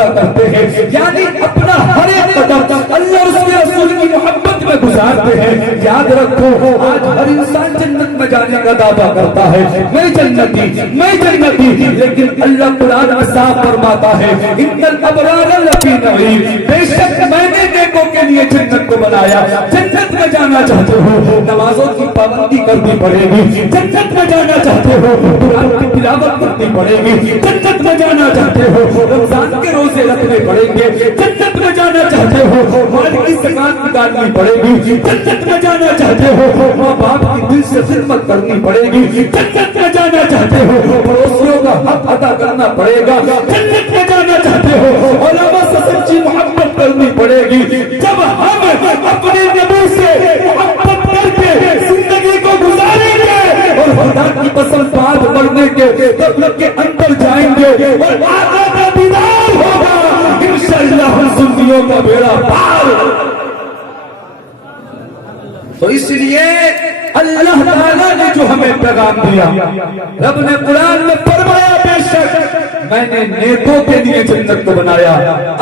ادا کرتے ہیں، یعنی اپنا ہر ایک قدم اللہ اور اس کے رسول کی محبت میں گزارتے ہیں۔ یاد رکھو آج ہر انسان جنت میں جانے کا دعویٰ کرتا ہے، میں جنتی میں جنتی، لیکن اللہ قرآن میں صاف فرماتا ہے ان الابرار لفی نعیم، بے شک میں نے نیکوں کے لیے جنت کو بنایا۔ جنت میں جانا چاہتے ہو نمازوں کی پابندی کرنی پڑے گی، جنت میں جانا چاہتے ہو قرآن کی تلاوت کرنی پڑے گی، جنت میں جانا چاہتے ہو رمضان کے روزے رکھنے پڑیں گے، جنت میں جانا چاہتے ہو مال کی زکات نکالنی پڑے گی، جنت میں جانا چاہتے ہو ماں باپ کی دل سے خدمت کرنی پڑے گی، جنت میں جانا چاہتے ہو پڑوسیوں کا حق ادا کرنا پڑے گا، جنت میں جانا چاہتے ہو علماء سے سچی محبت کرنی پڑے گی۔ جب ہم اپنے نبی سے محبت کر کے زندگی کو گزاریں گے اور خدا کی پسند بات بڑھنے کے مطلب کے اندر جائیں گے اور آقا کا دیدار ہوگا، انشاءاللہ ہم سنیوں کا بیڑا پار۔ تو اس لیے اللہ تعالیٰ نے جو ہمیں پیغام دیا، رب نے قرآن میں فرمایا بے شک میں نے نیکوں کے لیے جنت کو بنایا۔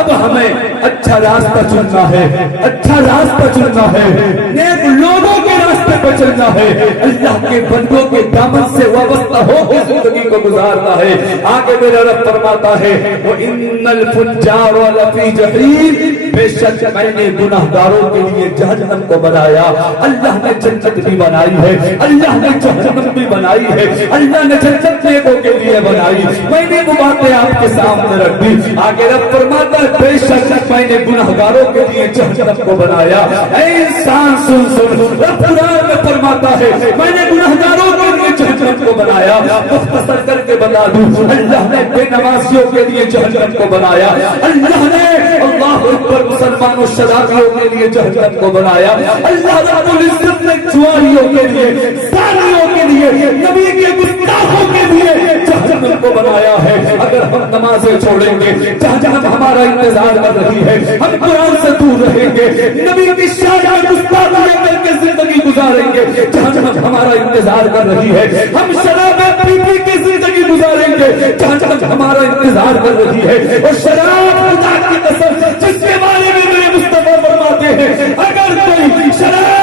اب ہمیں اچھا راستہ چننا ہے، اچھا راستہ چننا ہے، نیک لوگوں کے راستے پر چلنا ہے، اللہ کے بندوں کے دامن سے وابستہ ہو کے زندگی کو گزارنا ہے۔ آگے میرا رب فرماتا ہے وَإِنَّ الْفُجَّارَ لَفِي جَحِيمٍ، بے شک میں نے گناہگاروں کے لیے جہنم کو بنایا۔ اللہ نے جنت بھی بنائی ہے، اللہ نے جہنم بھی بنائی ہے، اللہ نے جنت نیکوں کے لیے بنائی، میں نے وہ باتیں آپ کے سامنے رکھ دی۔ آگے رب فرماتا ہے بے شک میں نے گناہگاروں کے لیے جہنم کو بنایا۔ اے انسان سن سن، رب قرآن میں فرماتا ہے میں نے گناہگاروں کے لیے جہنم کو بنایا۔ مختصر کر کے بتا دوں اللہ نے بے نمازیوں کے لیے جہنم کو بنایا، اللہ نے اللہ اکبر مسلمانوں شرابیوں کے لیے جہنم کو بنایا، اللہ رب العزت نے جواریوں کے لیے، زانیوں کے لیے، نبی کے گستاخوں کے لیے جہنم کو بنایا ہے۔ اگر ہم نمازیں چھوڑیں گے جہنم ہمارا انتظار کر رہی ہے، ہم قرآن سے دور رہیں گے، نبی کی شان گستاخی کر کے زندگی گزاریں گے، جہنم ہمارا انتظار کر رہی ہے، ہم شراب پی پی کے زندگی گزاریں گے، جہنم ہمارا انتظار کر رہی ہے۔ اور شراب خدا کی قسم جس کے بارے میں میرے مصطفیٰ فرماتے ہیں اگر کوئی شراب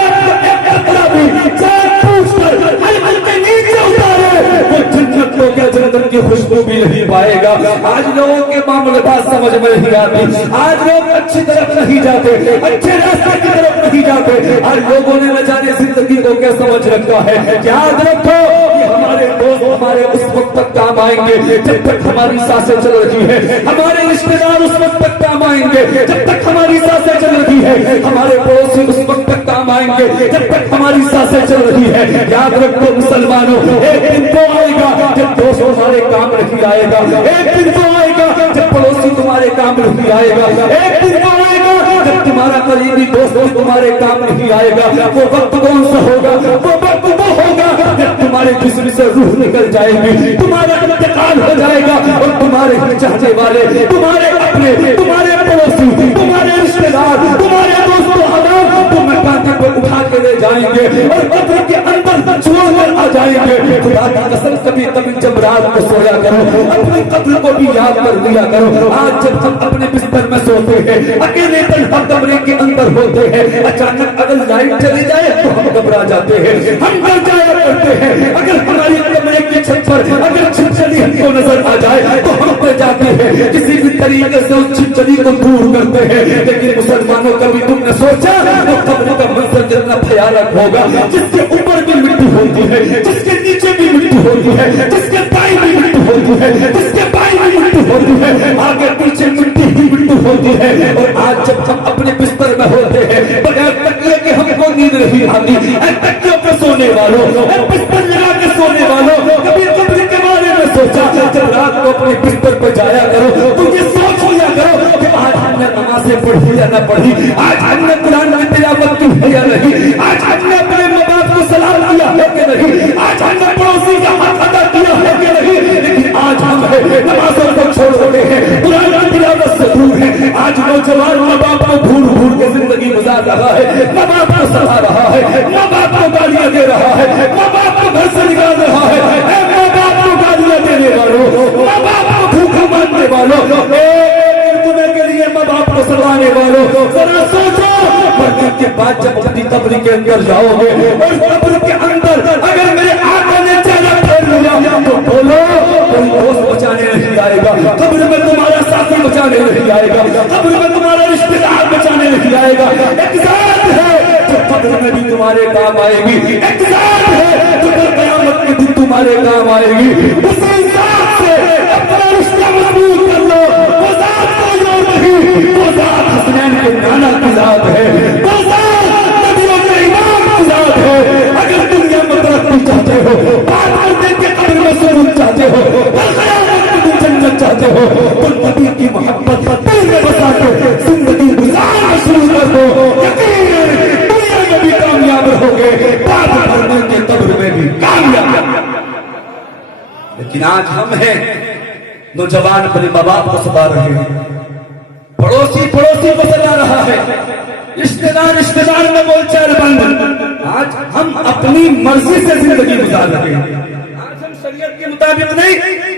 جنت کی خوشبو بھی نہیں پائے گا۔ آج لوگوں کے معاملے بات سمجھ میں نہیں آتی، آج لوگ اچھی طرف نہیں جاتے، اچھے راستے کی طرف نہیں جاتے، آج لوگوں نے نہ جانے زندگی کو کیا سمجھ رکھا ہے۔ یاد رکھو ہمارے دوست ہمارے اس وقت تک کام آئیں گے جب تک ہماری سانسیں چل رہی ہے، ہمارے رشتے دار اس وقت تک کام آئیں گے جب تک ہماری سانسیں چل رہی ہے، ہمارے پڑوسی اس وقت تک کام آئیں گے جب تک ہماری سانسیں چل رہی ہے۔ یاد رکھو مسلمانوں ایک دن تو آئے گا جب دوست تمہارے کام نہیں آئے گا، ایک دن تو آئے گا جب پڑوسی تمہارے کام نہیں آئے گا، ایک دن تو آئے گا جب تمہارا قریبی دوست تمہارے کام نہیں آئے گا۔ وہ وقت کون سا ہوگا؟ وہ وقت وہ ہوگا جب تمہارے جسم سے روح نکل جائے گی، تمہارا انتقال ہو جائے گا اور تمہارے چاہنے والے، تمہارے اپنے، تمہارے پڑوسی، تمہارے رشتے دار، تمہارے دوست و احباب تمہیں کاندھے پر اٹھا کے لے جائیں گے اور قبر کے اندر چھوڑ کر آ جائیں گے۔ خدا کی قسم کبھی کبھی جب رات کو سویا کرو اپنی قبر کو بھی یاد کر لیا کرو۔ آج جب ہم اپنے بستر میں سوتے ہیں اکیلے تنہا کمرے کے اندر ہوتے ہیں، اچانک اگر لائٹ چلی جائے تو ہم گھبرا جاتے ہیں، ہم ڈر جایا کرتے ہیں۔ اگر ہماری کمرے کی چھت پر اگر چھلچلی ہم کو نظر آ جائے تو ہم پہ جاتے ہیں، کسی بھی طریقے سے اس چھلچلی کو دور کرتے ہیں۔ لیکن مسلمانوں کبھی تم نے سوچا وہ قبر کا منظر جتنا بھیانک ہوگا، جس کے اوپر بھی مٹی ہوتی ہے، جس کے نیچے بھی مٹی ہوتی ہے، جس کے دائیں بھی مٹی ہوتی ہے، جس کے بائیں بھی مٹی ہوتی ہے، آگے پیچھے مٹی ہی مٹی ہوتی ہے۔ اور آج جب ہم اپنے بستر میں ہوتے ہیں بغیر تکیے کے ہم کو نیند نہیں آتی، تکیوں پہ سونے والوں، بستر لگا کے سونے والوں، کبھی قبر کے بارے میں سوچا؟ جب رات کو اپنے بستر پہ جایا کرو تو یہ سوچ لیا کرو کہ آج ہم نے نمازیں پڑھی یا نہ پڑھی، آج ہم نے قرآن کی تلاوت کی ہے یا نہیں، آج ہم نے اپنے ماں باپ کو سلام کیا ہے کہ نہیں، آج ہم نے پڑوسی کا حق ادا کیا ہے کہ نہیں۔ لیکن آج ہم نمازوں کو چھوڑ رہے ہیں، قرآن کی تلاوت سے دور ہیں۔ آج نوجوان ماں باپ کو بھول بھول کے زندگی گزار رہا ہے، ماں باپ کو ستا رہا ہے، ماں باپ کو گالیاں دے رہا ہے، ماں باپ کو گھر سے نکال رہا ہے۔ ماں باپ کو گالیاں دینے والوں، ماں باپ کو بھوکا مارنے والوں، بعد جب اپنی قبر کے اندر جاؤ گے اور قبر کے اندر اگر میرے آقا نے چہرہ پھیر لیا تو بولو کوئی دوست بچانے نہیں آئے گا، قبر میں تمہارا ساتھی بچانے نہیں آئے گا، قبر میں تمہارا رشتہ دار بچانے نہیں آئے گا۔ ایک ذات ہے جو قبر میں بھی تمہارے کام آئے گی، ایک ذات ہے جو قیامت کے دن تمہارے کام آئے گی۔ اسی ذات سے اپنا رشتہ مضبوط کر لو۔ وہ ذات کوئی اور نہیں، وہ ذات حسنین کے نانا کی ذات ہے، وہ ذات نبیوں کے امام کی ذات ہے۔ اگر دنیا میں ترقی چاہتے ہو، بار دن کے قبر میں سکون چاہتے ہو، قیامت کے دن جنت چاہتے ہو، تو نبی کی محبت دل میں بسا کے زندگی گزارنا شروع کر دو۔ یقین دنیا میں بھی کامیاب رہو گے، بعد مرنے کے قبر میں بھی کامیاب۔ لیکن آج ہم ہیں نوجوان اپنے ماں باپ کو ستا رہے ہیں، پڑوسی کو ستا رہا ہے، رشتہ دار میں بول چال بند۔ آج ہم اپنی مرضی سے زندگی گزار رہے ہیں، آج ہم شریعت کے مطابق نہیں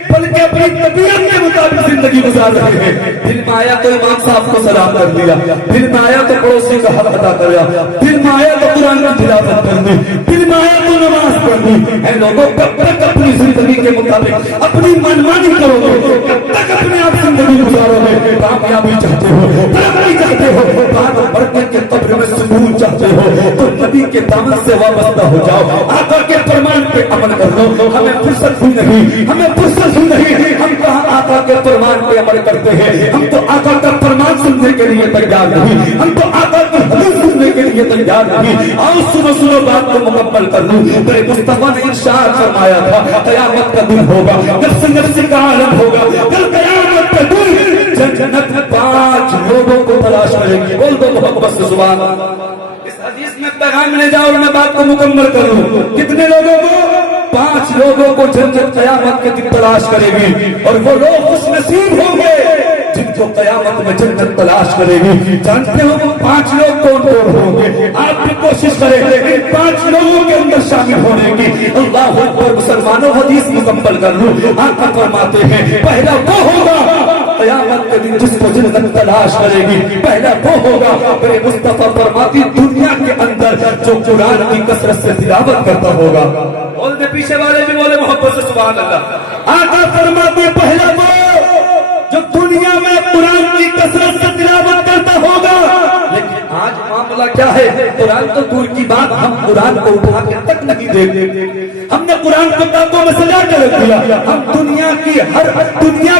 بلکہ اپنی طبیعت کے مطابق زندگی گزار رہے ہیں۔ دل میں آیا تو امام صاحب کو سلام کر دیا، دل میں آیا تو پڑوسی کا حق ادا کر دیا، دل میں آیا تو قرآن کی تلاوت کر دی، دل میں آیا تو نماز پڑھ دی۔ اے لوگوں، کب تک اپنی زندگی کے مطابق اپنی منمانی کرو گے؟ کب تک اپنے آپ زندگی گزارو گے؟ کامیابی چاہتے ہو، ترقی چاہتے ہو، بعد مرنے کے قبر میں سکون چاہتے ہو تو نبی کے دامن سے وابستہ ہو جاؤ، آقا کے فرمان پہ عمل کر لو۔ ہمیں فرصت بھی نہیں، ہمیں فرصت بھی نہیں، ہم کہاں آقا کے فرمان پہ عمل کرتے ہیں؟ ہم تو آقا کا فرمان سننے کے لیے تیار نہیں، ہم تو آقا کی حدیث سننے کے لیے تیار نہیں۔ آؤ سنو بات کو مکمل کر لوں۔ میرے مصطفیٰ نے ارشاد فرمایا تھا قیامت کا دن ہوگا، نفس کا عالم ہوگا، کل قیامت کا دن جنت 5 لوگوں کو تلاش کرے گی۔ بول دو محبت سے سبحان اللہ۔ اس حدیث میں پیغام لے جاؤ اور میں بات کو مکمل کروں۔ کتنے لوگوں کو؟ 5 لوگوں کو جنت قیامت کے دن تلاش کرے گی، اور وہ لوگ خوش نصیب ہوں گے جن کو قیامت میں جنت تلاش کرے گی۔ جانتے ہو وہ 5 لوگ کون ہوں گے؟ آپ بھی کوشش کریں ان 5 لوگوں کے اندر شامل ہونے کی۔ اللہ اکبر مسلمانوں، حدیث مکمل کر لوں۔ آقا فرماتے ہیں پہلا وہ ہوگا قیامت کے دن جس کو جنت تلاش کرے گی، پہلا وہ ہوگا میرے مصطفیٰ فرماتی دنیا کے اندر جو قرآن کی کثرت سے تلاوت کرتا ہوگا۔ بول دے پیچھے والے بھی بولے محبت سے سبحان اللہ۔ آقا فرماتے پہلا وہ جو دنیا میں قرآن کی کثرت سے تلاوت کرتا ہوگا۔ لیکن آج معاملہ کیا ہے؟ قرآن تو دور کی بات، ہم قرآن کو اٹھا کے تک نہیں دیکھتے۔ ہم نے قرآن کو کتابوں میں سجا کے رکھ دیا۔ ہم دنیا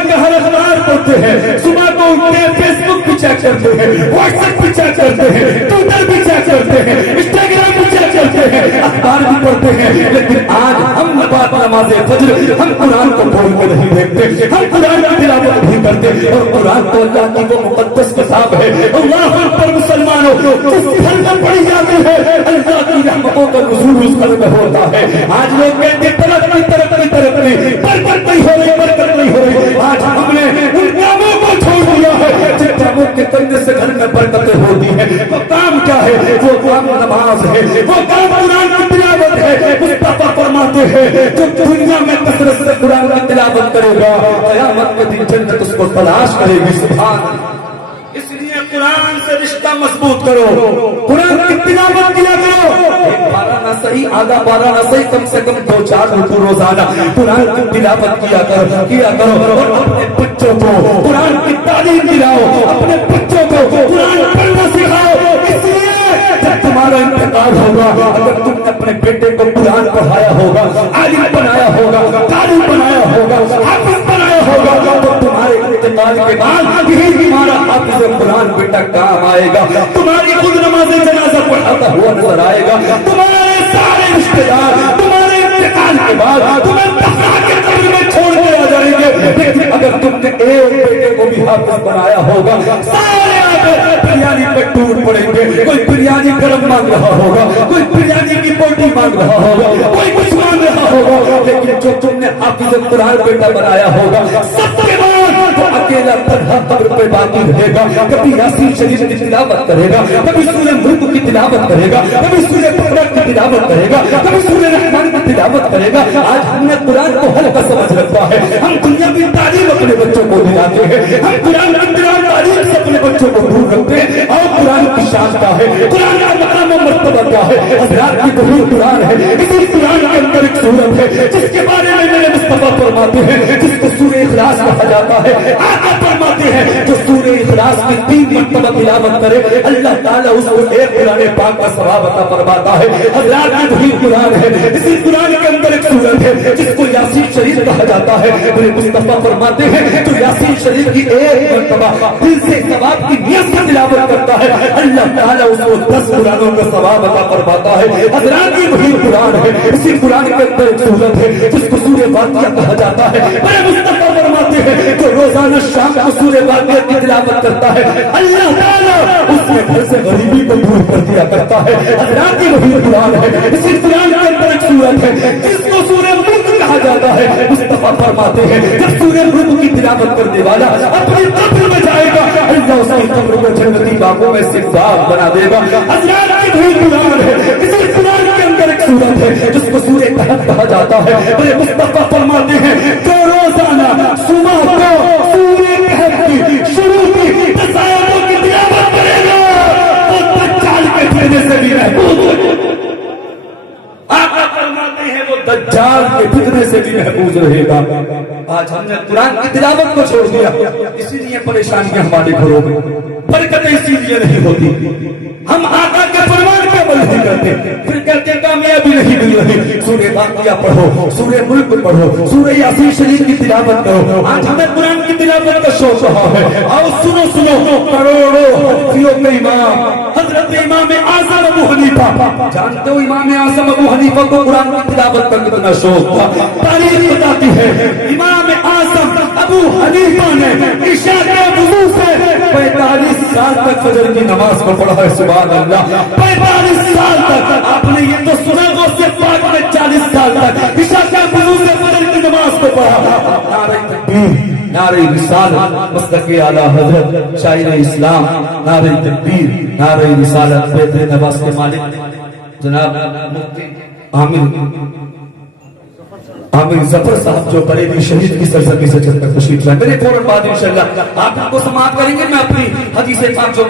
کا ہر اخبار پڑھتے ہیں، صبح کو اٹھتے ہیں فیس بک بھی چیک کرتے ہیں، واٹس ایپ بھی چیک کرتے ہیں، ٹویٹر بھی چیک کرتے ہیں، انسٹاگرام بھی چیک کرتے ہیں، اخبار بھی پڑھتے ہیں۔ لیکن آج ہم نماز فجر ہم قرآن کو کھول کے نہیں دیکھتے، ہم قرآن کی تلاوت نہیں کرتے۔ اور قرآن تو اللہ کی وہ مقدس کتاب ہے۔ اللہ اکبر مسلمانوں، جس گھر میں پڑھی جاتی ہے اللہ کی رحمتوں کا نزول اس گھر میں ہوتا ہے۔ آج لوگ کہتے ترقی برکت نہیں ہو رہی۔ آج ہم نے ان کاموں کو چھوڑ دیا ہے جن کاموں کے کرنے سے گھر میں برکتیں ہوتی ہیں۔ وہ کام کیا ہے؟ وہ کام نماز ہے، وہ کام قرآن کی تلاوت ہے۔ مصطفیٰ فرماتے ہیں جو دنیا میں کثرت سے قرآن کی تلاوت کرے گا قیامت کے دن جنت اس کو تلاش کرے گی۔ سبحان اللہ۔ اس لیے قرآن سے رشتہ مضبوط کرو، قرآن کی تلاوت کیا کرو۔ ایک پارہ نہ صحیح، آدھا پارہ نہ صحیح، کم سے کم 2-4 رکوع روزانہ قرآن کی تلاوت کیا کرو۔ اور اپنے بچوں کو قرآن کی تعلیم دلاؤ، اپنے بچوں کو قرآن پڑھنا سکھاؤ۔ اس لیے جب تمہارا انتقال ہوگا، اگر تم نے اپنے بیٹے کو قرآن پڑھایا ہوگا، عالم بنایا ہوگا، قاری بنایا ہوگا، حافظ بنایا ہوگا، تو تمہارے انتقال کے بعد یہی تمہارا حافظ قرآن بیٹا کام آئے گا، تمہاری خود نماز جنازہ پڑھاتا ہوا نظر آئے گا، تمہارے سارے رشتے دار تمہارے انتقال کے بعد تمہیں دفنا کے قبر میں چھوڑ کے آ جائیں گے۔ لیکن اگر تم نے ایک بیٹے کو بھی حافظ بنایا ہوگا، سارے آ کر بریانی پہ ٹوٹ پڑیں گے۔ کوئی بریانی گرم مانگ رہا ہوگا، کوئی بریانی کی بوٹی مانگ رہا ہوگا، کوئی کچھ مانگ رہا ہوگا، لیکن جو تم نے حافظ قرآن بیٹا بنایا ہوگا سب کے بعد وہ اکیلا تنہا قبر پہ باقی رہے گا۔ کبھی یاسین شریف کی تلاوت کرے گا، کبھی سورہ ملک کی تلاوت کرے گا، کبھی سورہ بقرہ کی تلاوت کرے گا، کبھی سورہ رحمان کی تلاوت کرے گا۔ آج ہم نے قرآن کو ہلکا سمجھ رکھا ہے، ہم دنیا کی تعلیم اپنے بچوں کو دلاتے ہیں، ہم قرآن کی تعلیم سے اپنے بچوں کو دور رکھتے ہیں. اور قرآن کی شان کیا ہے, قرآن کا مقام و مرتبہ کیا ہے. حضرات کی وہی قرآن ہے, اسی قرآن کے اندر ایک سورت ہے جس کے بارے میں میرے مصطفیٰ فرماتے ہیں, جس کو سورہ اخلاص کہا جاتا ہے. آقا فرماتے ہیں جو سورہ اخلاص کی 3 مرتبہ تلاوت کرے اللہ تعالیٰ اس کو ایک قرآن پاک کا ثواب عطا فرماتا ہے. حضرات کی وہی قرآن ہے, اسی قرآن کے اندر ایک سورت ہے جس کو یاسین شریف کہا جاتا ہے. میرے مصطفیٰ فرماتے ہیں جو یاسین شریف کی ایک مرتبہ دل سے ثواب کی نیت سے تلاوت کرتا ہے اللہ تعالیٰ اس کو 10 قرآنوں کا ثواب عطا فرماتا ہے. حضرات کی وہی قرآن ہے, اسی قرآن کے اندر ایک سورت ہے جس کو سورہ واقعہ کہا جاتا ہے. میرے مصطفیٰ فرماتے ہیں جو روزانہ شام کو سورہ واقعہ کی تلاوت کرتا ہے اللہ تعالیٰ اس کے گھر سے غریبی کو دور کر دیا کرتا ہے. حضرات کی وہی قرآن ہے, اسی قرآن کے اندر ایک سورت ہے جس کو سورہ ملک کہا جاتا ہے. مصطفیٰ فرماتے ہیں جب سورہ ملک کی تلاوت کرنے والا اپنی قبر میں جائے گا اللہ اس کی قبر کو جنتی باغوں میں سے باغ بنا دے گا. حضرات کی وہی قرآن ہے, اسی قرآن کے اندر ایک سورت ہے جس کو سورہ کہف کہا جاتا ہے. میرے مصطفیٰ فرماتے ہیں جو روزانہ صبح کو سورہ کہف کی شروع کی آیاتوں کی تلاوت کرے گا وہ دجال کے فتنے سے بھی محفوظ ہو جائے گا. آقا فرماتے ہیں وہ دجال کے فتنے سے بھی محفوظ رہے گا. آج ہم نے قرآن کی تلاوت کو چھوڑ دیا, اسی لیے پریشانیاں ہمارے گھروں میں, برکتیں اسی لیے نہیں ہوتی. ہم آقا کے فرمان کے عمل نہیں کرتے, پھر کہتے کامیابی نہیں مل رہی. سورہ واقعہ پڑھو, سورہ ملک پڑھو, سورہ یاسین شریف کی تلاوت کرو. آج ہمیں قرآن کی تلاوت کا شوق رہا ہے. آؤ سنو کروڑوں حنفیوں کے امام حضرت امام اعظم ابو حنیفہ, جانتے ہو امام اعظم ابو حنیفہ کو قرآن کی تلاوت کا کتنا شوق تھا. تاریخ بتاتی ہے امام اعظم ابو حنیفہ نے عشاء کے وضو سے 45 سال تک فجر کی نماز کو پڑھا ہے. سبحان اللہ, 45 سال تک. آپ نے یہ تو سنا غوث پاک نے 40 سال تک عشاء کے وضو سے فجر کی نماز کو پڑھا. نعرہ تکبیر, نعرہ رسالت, مسلک اعلیٰ حضرت شاعر اسلام, نعرہ تکبیر, نعرہ رسالت. بیت نواز کے مالک جناب مفتی عامر ظفر صاحب جو بریلی شہید کی سرزمین سے چل کر تشریف لائے, میرے فوراً بعد انشاءاللہ آپ کو سماعت کریں گے. میں اپنی حدیث پاک جو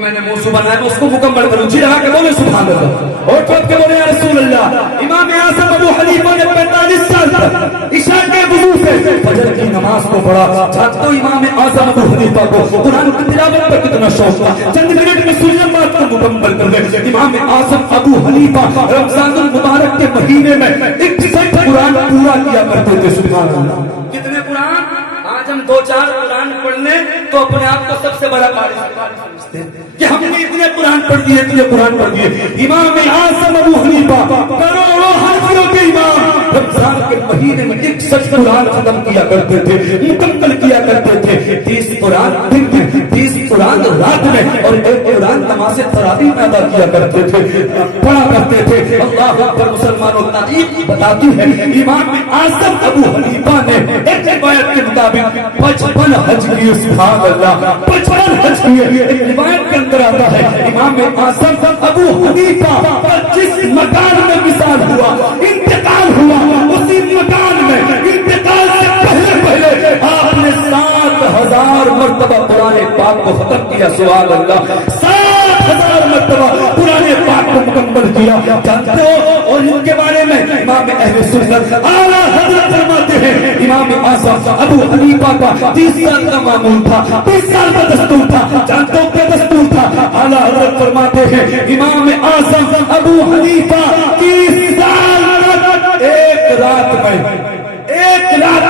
میں نے موضوع بنایا ہے اس کو مکمل کروں. جی رہا کہ بولے سبحان اللہ, اور ٹھوک کے بولے یا رسول اللہ. امام اعظم ابو حنیفہ نے 45 سال تک عشاء کے وضو سے فجر کی نماز کو پڑھا. جانتے ہو امام اعظم ابو حنیفہ کو قرآن کی تلاوت پر کتنا شوق تھا. چند منٹ میں سنیے بات کو مکمل کر دیں. امام اعظم ابو حنیفہ رمضان المبارک کے مہینے میں 61 قرآن پورا کیا کرتے تھے. سبحان اللہ, کتنے قرآن. آج ہم 2-4 قرآن پڑھ لیں تو اپنے آپ کو سب سے بڑا قاری سمجھتے ہیں کہ ہم نے اتنے قرآن پڑھ دیے, اتنے قرآن پڑھ دیے. امام اعظم ابو حنیفہ کروڑوں حنفیوں کے امام رمضان کے مہینے میں 61 قرآن ختم کیا کرتے تھے, مکمل کیا کرتے تھے. 30 قرآن دن میں, 30 قرآن رات میں, اور 1 قرآن نماز تراویح میں ادا کیا کرتے تھے, پڑھا کرتے تھے. اللہ اکبر. مسلمانوں تاریخ بتاتی ہے امام اعظم ابو حنیفہ نے ایک روایت کے مطابق 55 حج کیے. سبحان اللہ, 55 حج کیے. ایک روایت کے اندر آتا ہے امام اعظم ابو حنیفہ کا جس مکان میں وصال ہوا, انتقال ہوا, اسی مکان میں انتقال سے پہلے آپ نے 7000 مرتبہ قرآن پاک کو ختم کیا. سبحان اللہ, 7000 مرتبہ قرآن پاک کو مکمل کیا. جانتے ہو, اور ان کے بارے میں امام اہل سنت اعلیٰ حضرت فرماتے ہیں امام اعظم ابو حنیفہ کا 30 سال کا معمول تھا, 30 سال کا دستور تھا. جانتے ہو کیا دستور تھا؟ اعلیٰ حضرت فرماتے ہیں امام اعظم ابو حنیفہ 30 سال تک ایک رات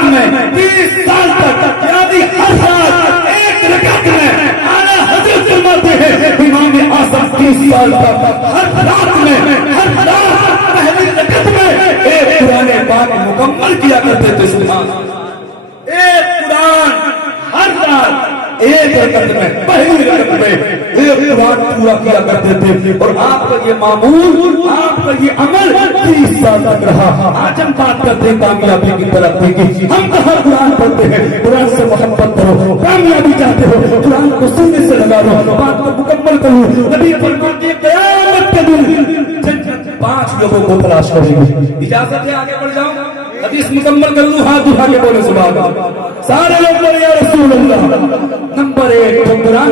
میں 30 سال تک, یعنی ہر رات ایک رکعت میں. اعلیٰ حضرت فرماتے ہیں امام اعظم 30 سال تک ہر رات میں, ہر رات پہلی رکعت میں ایک قرآن پاک مکمل کیا کرتے تھے. سبحان, ایک قرآن ہر رات ایک رکعت میں, پہلی رکعت میں ایک قرآن پورا کیا کرتے تھے. اور آپ کا یہ معمول, آپ کا یہ عمل 30 سال تک رہا. آج ہم بات کرتے ہیں کامیابی کی ترقی کی. ہم کہاں قرآن پڑھتے ہیں؟ قرآن سے محبت کرو. کامیابی چاہتے ہو قرآن کو سننے سے لگا لو. بات کو مکمل کرو. نبی فرماتے ہیں قیامت کے دن جنت 5 لوگوں کو تلاش کرے گی. اجازت ہے آگے بڑھ جاؤں, حدیث مکمل کر لوں. ہاتھ اٹھا کے بولے سبحان اللہ. سارے لوگ بولے یا رسول اللہ. نمبر 1